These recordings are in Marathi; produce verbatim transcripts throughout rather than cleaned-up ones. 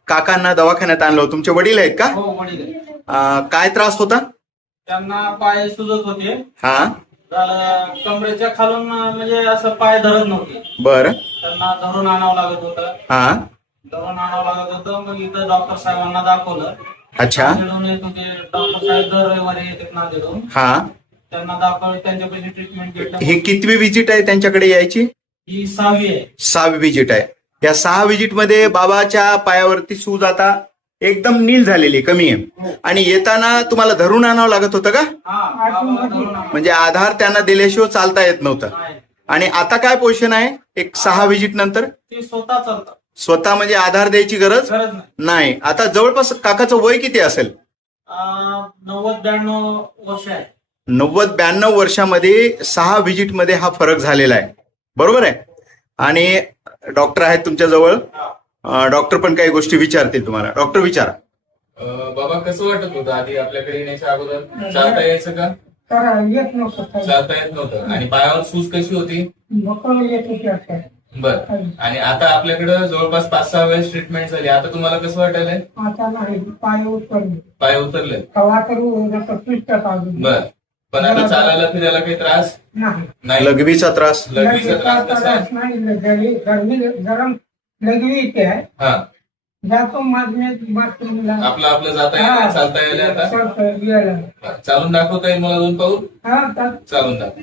काकांना दवाखान्यात आणलं. तुमचे वडील आहेत का? हो वडील आहे. अं, काय त्रास होता? त्यांना पाय सुजत होते. हा झालं कमरेच्या खालून म्हणजे असं पाय धरत नव्हते. बर. त्यांना धरून आणावं लागत होतं. हा धरून आणावं लागत होतं. मग इथं डॉक्टर साहेबांना दाखवलं. अच्छा. नांदेडहून येत होते डॉक्टर साहेब, दर रविवारी येतात नांदेडहून. हा त्यांना दाखवलं, त्यांच्याकडे ट्रीटमेंट घेतलं. ही कितवी विजिट आहे त्यांच्याकडे यायची? ही सहावी आहे. सहावी विजिट आहे. या सहा विजिट मध्ये बाबाच्या पायावरती सूज आता एकदम नील झालेली, कमी आहे. आणि येताना तुम्हाला धरून आणावं लागत होतं का? हा बाबाला धरून आणावं. म्हणजे आधार त्यांना दिल्याशिवाय चालता येत नव्हतं. नाही. आणि आता काय पोझिशन आहे एक सहा विजिट नंतर? ते स्वतः चालतात. स्वतः म्हणजे आधार द्यायची गरज गरज नाही. नाही. आता जवळपास काकाचं वय किती असेल? अं, नव्वद ब्याण्णव वर्ष आहे. नव्वद ब्याण्णव वर्षामध्ये सहा विजिट मध्ये हा फरक झालेला आहे. बरोबर आहे. आणि डॉक्टर आहेत तुमच्या जवळ. हा. डॉक्टर पण काही गोष्टी विचारतील तुम्हाला. डॉक्टर विचारा. अं, बाबा कसं वाटत होतं आधी आपल्याकडे येण्याच्या अगोदर? चालता यायचं का? तर येत नव्हतं. चालता येत नव्हतं. आणि पायावर सूज कशी होती? मोकळं येत होती असं. बर. आणि आता आपल्याकडे जवळपास पाच सहा वेळेस ट्रीटमेंट झाली. आता तुम्हाला कसं वाटायलंय? आता नाही, पाय उचलले. पाय उतरले? कवा करू जसं सुस्त अजून बर. पण आता चालायला फिरायला काही त्रास नाही. नाही? लघवीचा त्रास? लघवीचा त्रास कसा आहे? नाही. गरमी गरमी गरम लघवी इथे आहे. हा. जातो माझ्या बाथरूमला. आपलं आपलं जाता येईल, चालता येईल आता? चालतं, यायला. चालून दाखवता येईल मला दोन पाऊल? हा, चाल- चालून दाखव.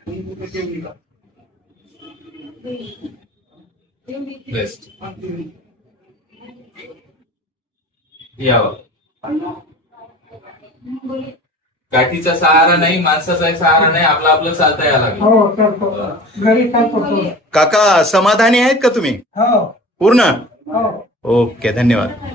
बेस्ट. यावं. काठीचा सहारा नाही, माणसाचा सहारा नाही, आपलं आपलं चालता यायला लागलं. हो चालतो. घरी चालतो तो. काका समाधानी आहेत का तुम्ही हो पूर्ण? हो. ओके, धन्यवाद.